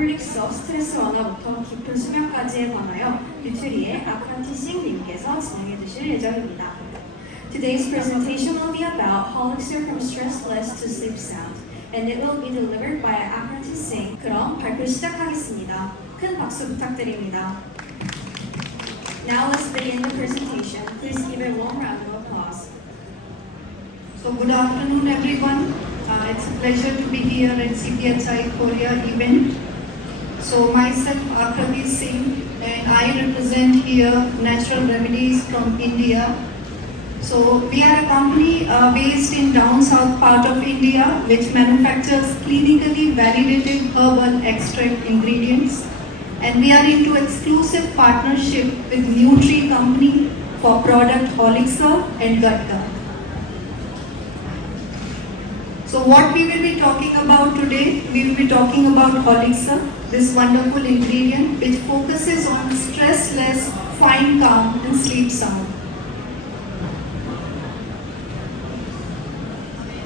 홀릭서 스트레스 완화부터 깊은 수면까지에 관하여 뉴트리의 아프란티싱 님께서 진행해 주실 예정입니다. Today's presentation will be about Holixer from stressless to sleep sound, and it will be delivered by Apprentice. 그럼 발표 시작하겠습니다. 큰 박수 부탁드립니다. Now let's begin the presentation. Please give a warm round of applause. So good afternoon everyone. It's a pleasure to be here at CPHI Korea event. So myself Akriti Singh, and I represent here Natural Remedies from India. So we are a company based in down south part of India which manufactures clinically validated herbal extract ingredients, and we are into exclusive partnership with Nutri company for product Holixer and Gutka. So what we will be talking about today, we will be talking about Holixer, this wonderful ingredient which focuses on stressless, fine calm and sleep sound.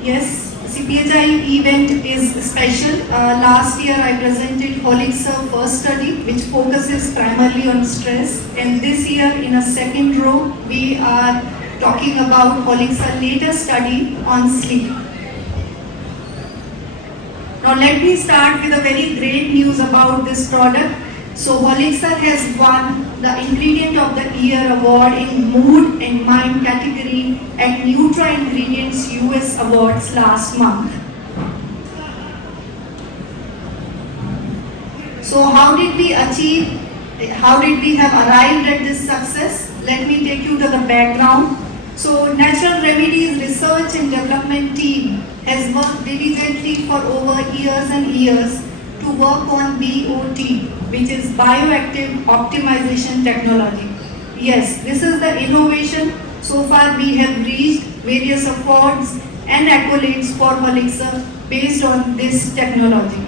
Yes, CPHI event is special. Last year I presented Holixer first study which focuses primarily on stress, and this year in a second row we are talking about Holixer latest study on sleep. Now let me start with a very great news about this product. So Holixer has won the Ingredient of the Year award in Mood and Mind category at Nutra Ingredients US Awards last month. So how did we have arrived at this success? Let me take you to the background. So Natural Remedies research and development team has worked diligently for over years and years to work on BOT, which is Bioactive Optimization Technology. Yes, this is the innovation. So far we have reached various awards and accolades for Holixer based on this technology.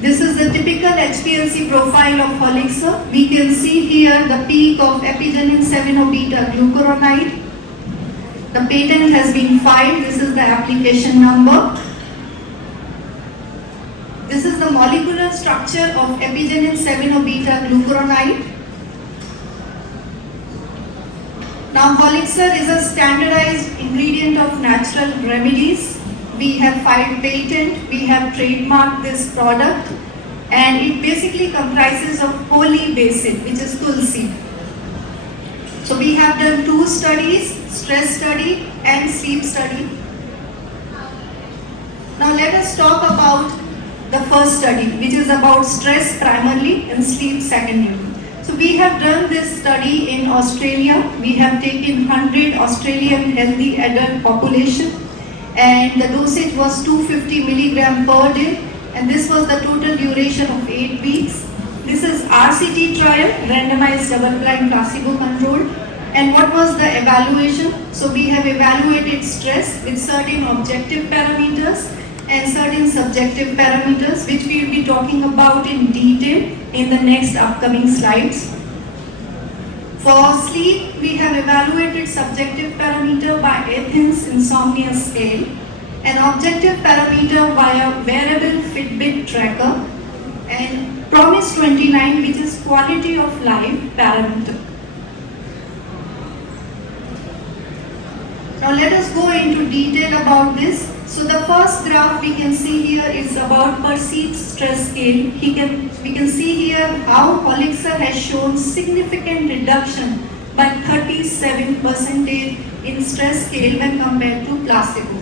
This is the typical HPLC profile of Holixer. We can see here the peak of Epigenin 7-beta glucuronide. The patent has been filed. This is the application number. This is the molecular structure of Epigenin 7-beta glucuronide. Now Holixer is a standardized ingredient of Natural Remedies. We have filed patent, we have trademarked this product, and it basically comprises of holy basil, which is tulsi. So we have done two studies, stress study and sleep study. Now let us talk about the first study, which is about stress primarily and sleep secondarily. So we have done this study in Australia. We have taken 100 Australian healthy adult population, and the dosage was 250 milligram per day, and this was the total duration of 8 weeks. This is RCT trial, randomized double-blind placebo controlled. And what was the evaluation? So we have evaluated stress with certain objective parameters and certain subjective parameters, which we will be talking about in detail in the next upcoming slides. For sleep, we have evaluated subjective parameter by Athens Insomnia Scale, and objective parameter via wearable Fitbit tracker, and PROMIS 29, which is quality of life parameter. Now let us go into detail about this. So the first graph we can see here is about perceived stress scale. We can see here how Holixer has shown significant reduction by 37% in stress scale when compared to placebo.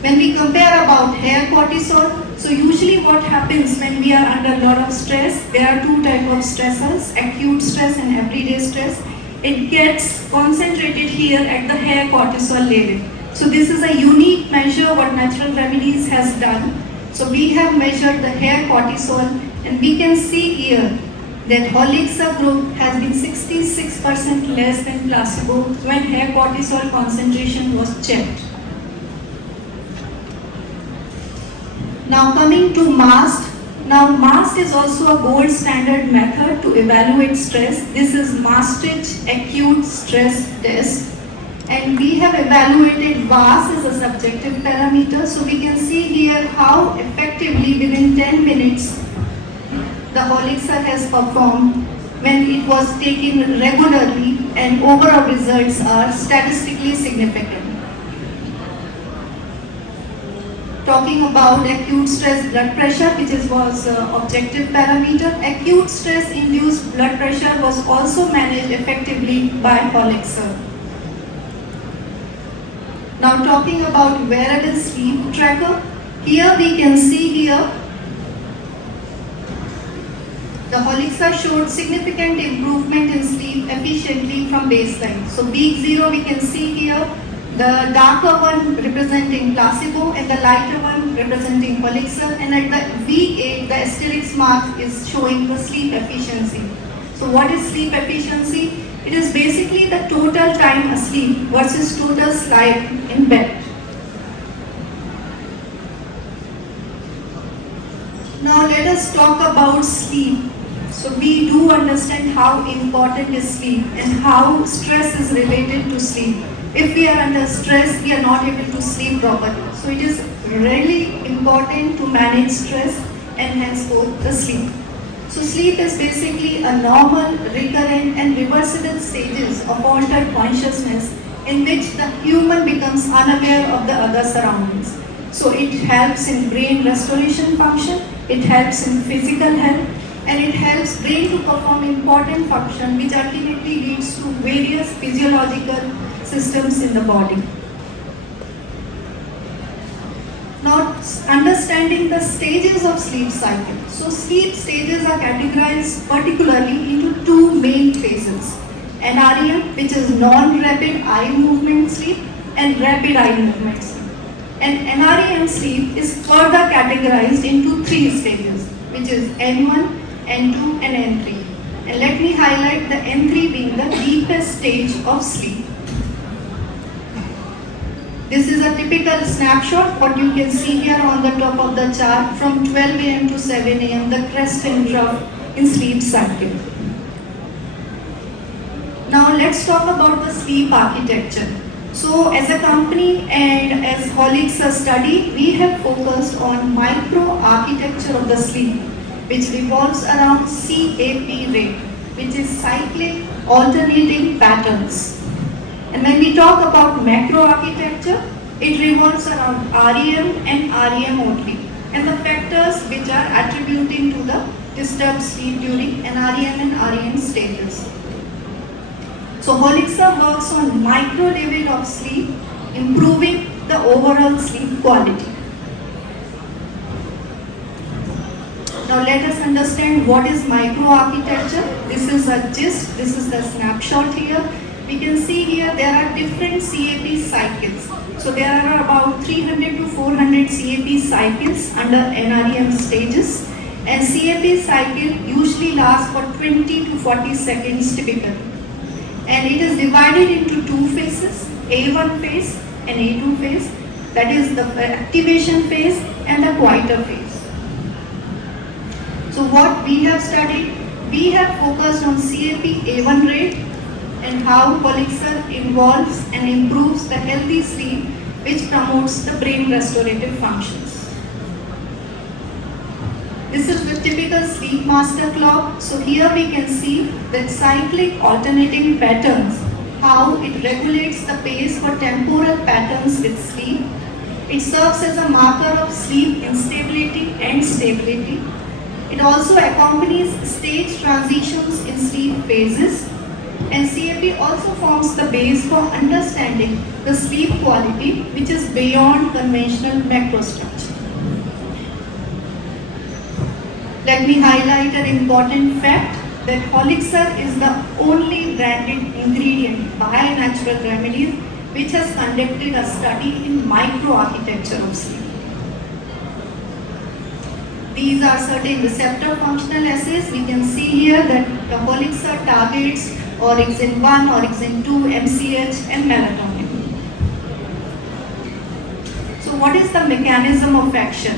When we compare about hair cortisol, so usually what happens when we are under a lot of stress, there are two types of stressors, acute stress and everyday stress. It gets concentrated here at the hair cortisol level. So this is a unique measure what Natural Remedies has done. So we have measured the hair cortisol, and we can see here that Holixer group has been 66% less than placebo when hair cortisol concentration was checked. Now coming to MAST. Now MAST is also a gold standard method to evaluate stress. This is Maastricht Acute Stress Test. And we have evaluated VAS as a subjective parameter. So we can see here how effectively within 10 minutes the Holixer has performed when it was taken regularly, and overall results are statistically significant. Talking about acute stress blood pressure, which was objective parameter, acute stress induced blood pressure was also managed effectively by Holixer. Now talking about wearable sleep tracker, here we can see here the Holixer showed significant improvement in sleep efficiently from baseline. So week 0 we can see here the darker one representing placebo and the lighter one representing Holixer, and at the week 8 the asterisk mark is showing the sleep efficiency. So what is sleep efficiency? It is basically the total time asleep versus total sleep in bed. Now let us talk about sleep. So we do understand how important is sleep and how stress is related to sleep. If we are under stress, we are not able to sleep properly. So it is really important to manage stress and henceforth the sleep. So sleep is basically a normal, recurrent and reversible stages of altered consciousness in which the human becomes unaware of the other surroundings. So it helps in brain restoration function, it helps in physical health, and it helps brain to perform important function which ultimately leads to various physiological systems in the body. Now, understanding the stages of sleep cycle. So sleep stages are categorized particularly into two main phases. NREM, which is non-rapid eye movement sleep, and rapid eye movement sleep. And NREM sleep is further categorized into three stages, which is N1, N2 and N3. And let me highlight the N3 being the deepest stage of sleep. This is a typical snapshot, what you can see here on the top of the chart from 12 am to 7 am, the crest and trough in sleep cycle. Now let's talk about the sleep architecture. So as a company and as Holixer study, we have focused on micro architecture of the sleep, which revolves around CAP rate, which is cyclic alternating patterns. And when we talk about macro architecture, it revolves around REM and REM only, and the factors which are attributing to the disturbed sleep during NREM and REM stages. So Holixer works on micro level of sleep, improving the overall sleep quality. Now let us understand what is microarchitecture. This is a gist, this is the snapshot here. We can see here there are different CAP cycles. So there are about 300 to 400 CAP cycles under NREM stages, and CAP cycle usually lasts for 20 to 40 seconds typically. And it is divided into two phases, A1 phase and A2 phase, that is the activation phase and the quieter phase. So what we have studied, we have focused on CAP A1 rate and how Holixer involves and improves the healthy sleep which promotes the brain restorative functions. This is the typical sleep master clock. So here we can see that cyclic alternating patterns, how it regulates the pace for temporal patterns with sleep. It serves as a marker of sleep instability and stability. It also accompanies stage transitions in sleep phases, and CAP also forms the base for understanding the sleep quality which is beyond conventional macro structure. Let me highlight an important fact that Holixer is the only branded ingredient by Natural Remedies which has conducted a study in microarchitecture of sleep. These are certain receptor functional assays. We can see here that the Holixer targets orexin 1, orexin 2, MCH and melatonin. So what is the mechanism of action?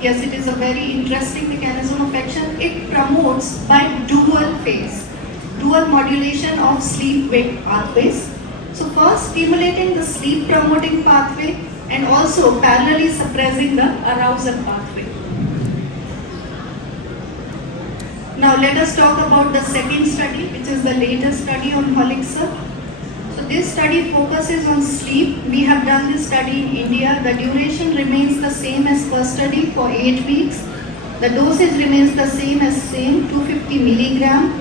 Yes, it is a very interesting mechanism of action. It promotes by dual phase, dual modulation of sleep-wake pathways. So first stimulating the sleep promoting pathway and also parallelly suppressing the arousal pathway. Now let us talk about the second study, which is the latest study on Holixer. So this study focuses on sleep. We have done this study in India. The duration remains the same as first study for 8 weeks. The dosage remains the same, 250 milligram.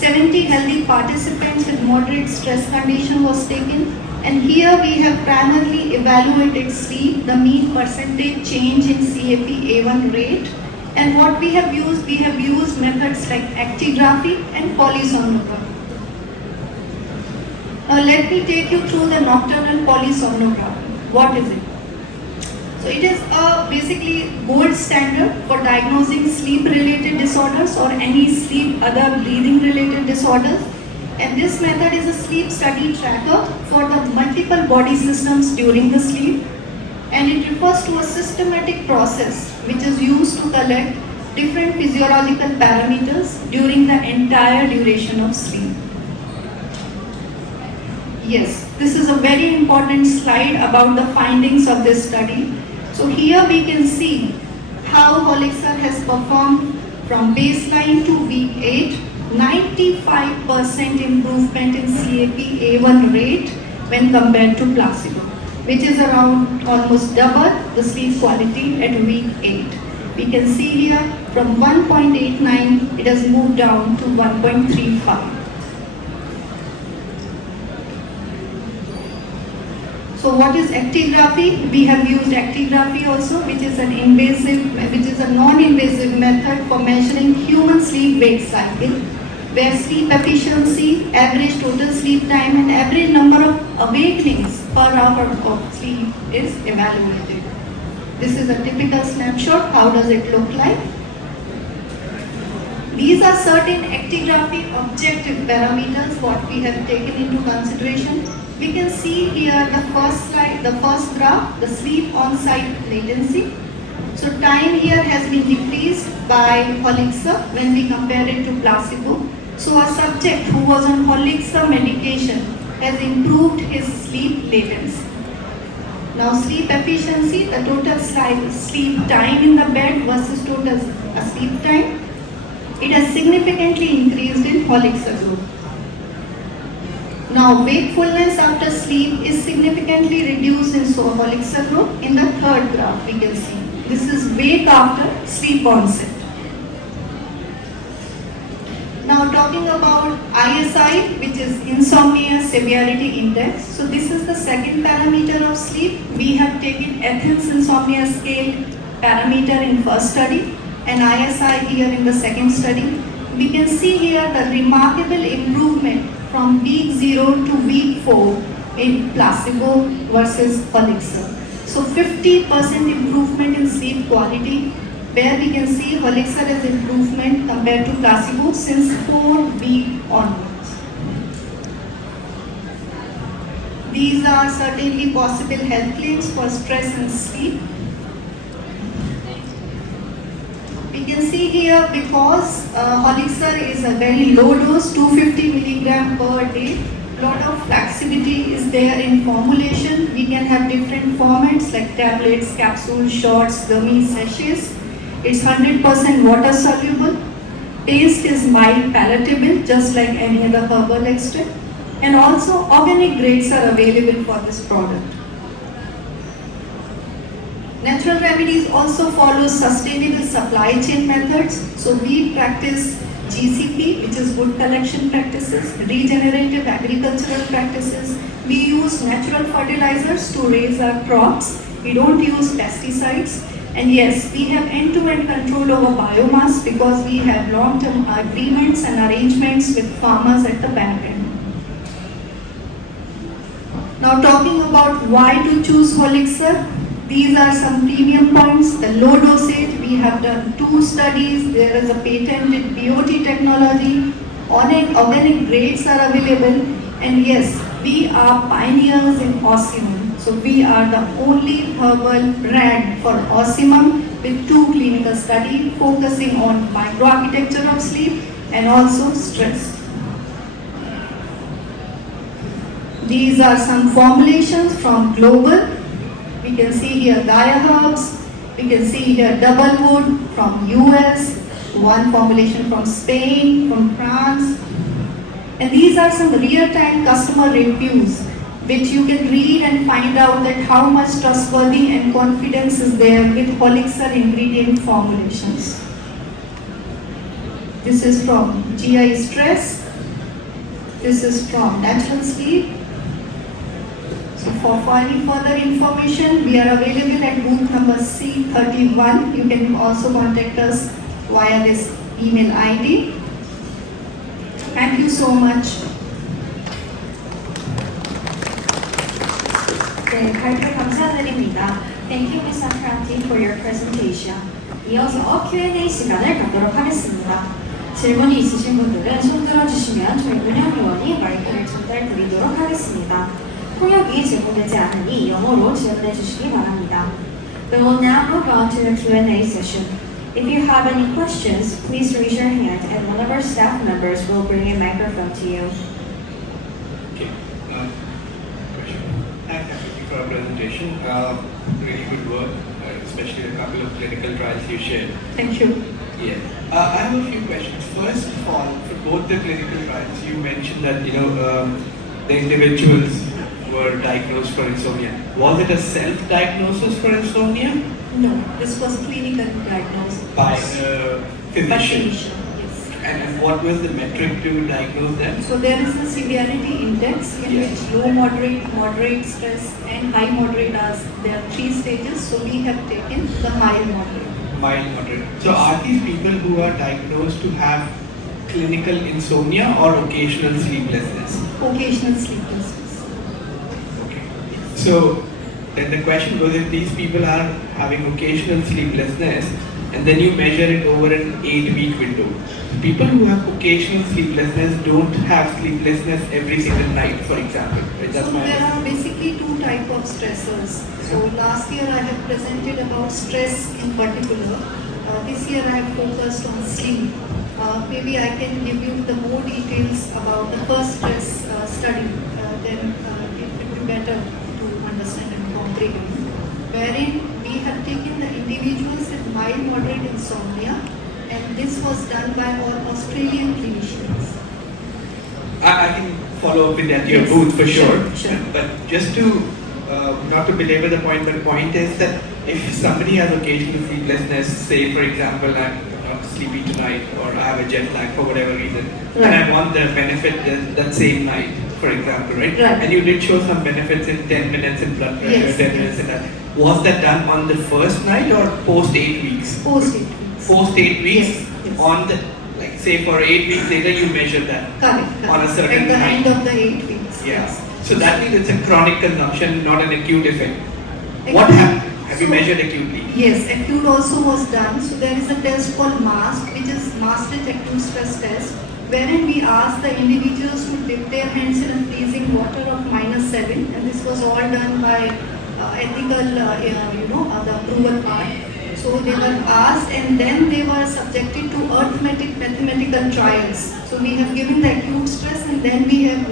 70 healthy participants with moderate stress condition was taken. And here we have primarily evaluated sleep, the mean percentage change in CAP-A1 rate. And what we have used methods like actigraphy and polysomnography. Now let me take you through the nocturnal polysomnography. What is it? So it is basically gold standard for diagnosing sleep-related disorders or any other breathing-related disorders. And this method is a sleep study tracker for the multiple body systems during the sleep. And it refers to a systematic process which is used to collect different physiological parameters during the entire duration of sleep. Yes, this is a very important slide about the findings of this study. So here we can see how Holixer has performed from baseline to week 8, 95% improvement in CAP-A1 rate when compared to placebo, which is around almost double the sleep quality at week 8. We can see here from 1.89 it has moved down to 1.35. So what is actigraphy? We have used actigraphy also, which is a non-invasive method for measuring human sleep-wake cycle, where sleep efficiency, average total sleep time, and average number of awakenings per hour of sleep is evaluated. This is a typical snapshot. How does it look like? These are certain actigraphy objective parameters what we have taken into consideration. We can see here the first graph, the sleep on-site latency. So time here has been decreased by Holixer when we compare it to placebo. So a subject who was on Holixer medication has improved his sleep latency. Now sleep efficiency, the total sleep time in the bed versus total sleep time, it has significantly increased in Holixer group. Now wakefulness after sleep is significantly reduced in Holixer group. In the third graph we can see. This is wake after sleep onset. Now talking about ISI, which is Insomnia Severity Index. So this is the second parameter of sleep. We have taken Athens Insomnia Scale parameter in first study and ISI here in the second study. We can see here the remarkable improvement from week 0 to week 4 in placebo versus Holixer. So 50% improvement in sleep quality, where we can see Holixer has improvement compared to placebo since 4 weeks onwards. These are certainly possible health claims for stress and sleep. We can see here because Holixer is a very low dose, 250 milligram per day. Lot of flexibility is there in formulation. We can have different formats like tablets, capsules, shots, gummies, sachets. It's 100% water soluble. Taste is mild palatable, just like any other herbal extract. And also organic grades are available for this product. Natural Remedies also follows sustainable supply chain methods. So we practice GCP, which is wood collection practices, regenerative agricultural practices. We use natural fertilizers to raise our crops. We don't use pesticides. And yes, we have end-to-end control over biomass because we have long-term agreements and arrangements with farmers at the back end. Now talking about why to choose Holixer. These are some premium points. The low dosage, we have done 2 studies. There is a patented BOT technology. Organic grades are available. And yes, we are pioneers in Ocimum. So we are the only herbal brand for Ocimum with 2 clinical studies focusing on microarchitecture of sleep and also stress. These are some formulations from global. We can see here Gaia Herbs. We can see here Double Wood from US. One formulation from Spain, from France. And these are some real-time customer reviews which you can read and find out that how much trustworthy and confidence is there with Holixer ingredient formulations. This is from GI Stress. This is from Natural Sleep. So for any further information, we are available at booth number C31. You can also contact us via this email ID. Thank you so much. 네, 발표 감사드립니다. Thank you, Ms. Akranti, for your presentation. 이어서 Q&A 시간을 갖도록 하겠습니다. 질문이 있으신 분들은 손 들어주시면 저희 운영위원이 마이크를 전달드리도록 하겠습니다. 통역이 제공되지 않으니 영어로 질문해 주시기 바랍니다. We will now move on to the Q&A session. If you have any questions, please raise your hand and one of our staff members will bring a microphone to you. Okay. Question. Thanks, Ashley, for our presentation. Really good work, especially a couple of clinical trials you shared. Thank you. Yeah. I have a few questions. First of all, for both the clinical trials, you mentioned that the individuals were diagnosed for insomnia. Was it a self-diagnosis for insomnia No, this was clinical diagnosis. by a By physician? clinician, yes. And what was the metric to diagnose them? So there is a severity index in Yes. which low, moderate stress and high moderate are there are 3 stages. So we have taken the mild moderate. Mild, moderate. So are these people who are diagnosed to have clinical insomnia or occasional sleeplessness? Occasional sleeplessness. Okay. So then the question goes, if these people are having occasional sleeplessness and then you measure it over an 8-week window, people who have occasional sleeplessness don't have sleeplessness every single night, for example. Right? That's So my there are basically 2 types of stressors. So last year I have presented about stress in particular. This year I have focused on sleep. Maybe I can give you the more details about the first stress study. Then it will be better to understand and comprehend. Wherein we have taken the individuals with mild moderate insomnia, and this was done by all Australian clinicians. I can follow up with that, your Yes. booth for sure. Sure. But just to, not to belabor the point, but the point is that if somebody has occasional sleeplessness, say for example, I'm not sleepy tonight or I have a jet lag for whatever reason, and Right. I want the benefit that same night, for example, right? Right. And you did show some benefits in 10 minutes in blood pressure, Yes, 10 yes. minutes in that. Was that done on the first night or post 8 weeks? Post 8 weeks. Post 8 weeks? Yes, yes. On the, like say for 8 weeks later you measure that. Correct. On a certain At the time. end of the 8 weeks. Yeah. Yes. So that means it's a chronic consumption, not an acute effect. What Acute- happened? Have you so- measured acutely? Yes, acute also was done. So there is a test called MAST, which is mastered acute stress test, wherein we ask the individuals to dip their hands in a freezing water of -7, and this was all done by ethical, the approval part. So they were asked, and then they were subjected to arithmetic mathematical trials. So we have given the acute stress, and then we have,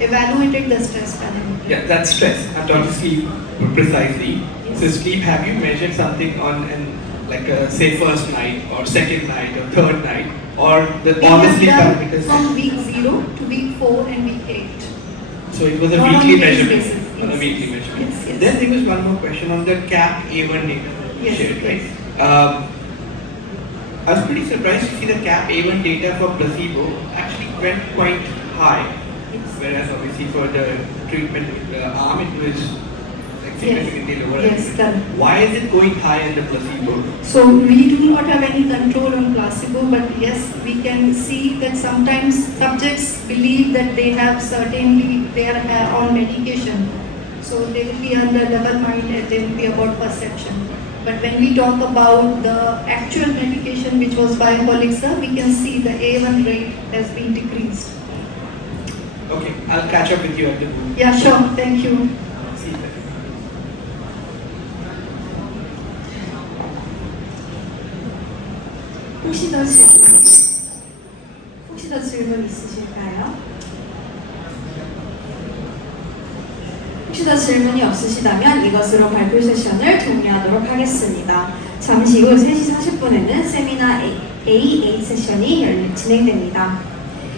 evaluated the stress parameter. Yeah, that's stress. I'm talking sleep precisely. Yes. So sleep, have you measured something on say first night or second night or third night or We all the have sleep done parameters? from week 0 to week 4 and week 8. So it was a On a weekly daily measurement. basis, On a yes. weekly measurement. Yes, yes. Then there was one more question on the CAP A1 data Yes, shared, right? yes. I was pretty surprised to see the CAP A1 data for placebo actually went quite high, whereas obviously for the treatment arm it was like significantly lower. Yes, correct. Why is it going high in the placebo? So we do not have any control on placebo, but yes, we can see that sometimes subjects believe that they have they are on medication. So they will be under double mind and they will be about perception. But when we talk about the actual medication which was by Holixer, we can see the A1 rate has been decreased. Okay, I'll catch up with you at the booth. Yeah, sure. Thank you. See you. 혹시 더 질문 있으실까요? 혹시 더 질문이 없으시다면 이것으로 발표 세션을 종료하도록 하겠습니다. 잠시 후 3시 40분에는 세미나 A8 세션이 진행됩니다.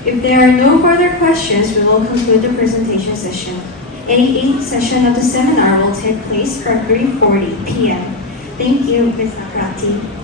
If there are no further questions, we will conclude the presentation session. A8 session of the seminar will take place from 3:40 p.m. Thank you, Ms. Akrati.